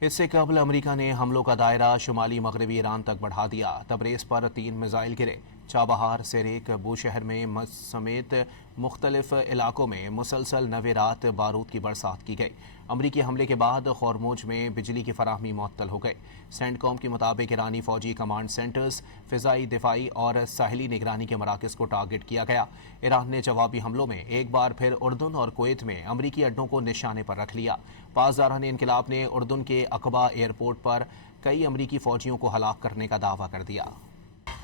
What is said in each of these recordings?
اس سے قبل امریکہ نے حملوں کا دائرہ شمالی مغربی ایران تک بڑھا دیا۔ تبریز پر 3 میزائل گرے۔ چابہار، سریک، بوشہر میں سمیت مختلف علاقوں میں مسلسل 9 رات بارود کی برسات کی گئی۔ امریکی حملے کے بعد خورموج میں بجلی کی فراہمی معطل ہو گئی۔ سینٹ کام کے مطابق ایرانی فوجی کمانڈ سینٹرز، فضائی دفاعی اور ساحلی نگرانی کے مراکز کو ٹارگٹ کیا گیا۔ ایران نے جوابی حملوں میں ایک بار پھر اردن اور کویت میں امریکی اڈوں کو نشانے پر رکھ لیا۔ پاسداران انقلاب نے اردن کے عقبہ ایئرپورٹ پر کئی امریکی فوجیوں کو ہلاک کرنے کا دعویٰ کر دیا۔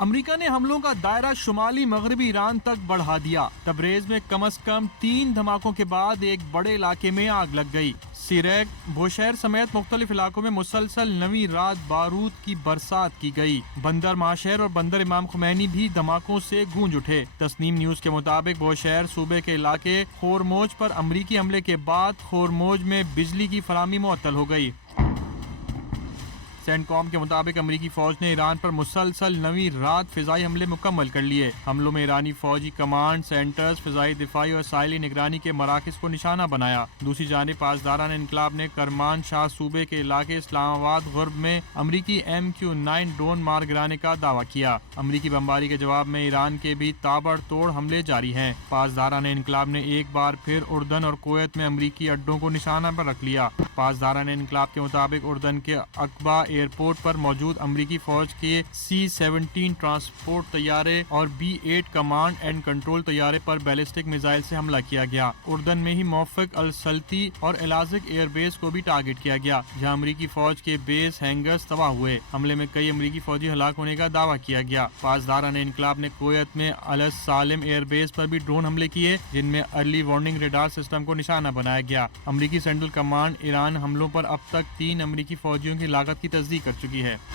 امریکہ نے حملوں کا دائرہ شمالی مغربی ایران تک بڑھا دیا۔ تبریز میں کم از کم 3 دھماکوں کے بعد ایک بڑے علاقے میں آگ لگ گئی۔ سیریک، بوشہر سمیت مختلف علاقوں میں مسلسل 9 رات بارود کی برسات کی گئی۔ بندر ماشہر اور بندر امام خمینی بھی دھماکوں سے گونج اٹھے۔ تسنیم نیوز کے مطابق بوشہر صوبے کے علاقے خورموج پر امریکی حملے کے بعد خورموج میں بجلی کی فراہمی معطل ہو گئی۔ سینٹ کام کے مطابق امریکی فوج نے ایران پر مسلسل 9 رات فضائی حملے مکمل کر لیے۔ حملوں میں ایرانی فوجی کمانڈ سینٹرز، فضائی دفاعی اور ساحلی نگرانی کے مراکز کو نشانہ بنایا۔ دوسری جانب پاسداران انقلاب نے کرمان شاہ صوبے کے علاقے اسلام آباد غرب میں امریکی MQ-9 ڈرون مار گرانے کا دعویٰ کیا۔ امریکی بمباری کے جواب میں ایران کے بھی تابڑ توڑ حملے جاری ہیں۔ پاسداران انقلاب نے ایک بار پھر اردن اور کویت میں امریکی اڈوں کو نشانہ پر رکھ لیا۔ پاسداران انقلاب کے مطابق اردن کے عقبہ ایئرپورٹ پر موجود امریکی فوج کے C-17 ٹرانسپورٹ طیارے اور B-8 کمانڈ اینڈ کنٹرول طیارے پر بیلسٹک میزائل سے حملہ کیا گیا۔ اردن میں ہی موفق السلطی اور الازق ایئر بیس کو بھی ٹارگٹ کیا گیا، جہاں امریکی فوج کے بیس ہینگرز تباہ ہوئے۔ حملے میں کئی امریکی فوجی ہلاک ہونے کا دعویٰ کیا گیا۔ پاسداران انقلاب نے کویت میں السالم ایئر بیس پر بھی ڈرون حملے کیے، جن میں ارلی وارننگ ریڈار سسٹم کو نشانہ بنایا گیا۔ امریکی سینٹرل کمانڈ ایران حملوں پر اب تک 3 امریکی فوجیوں کی ہلاکت کی تصدیق کر چکی ہے۔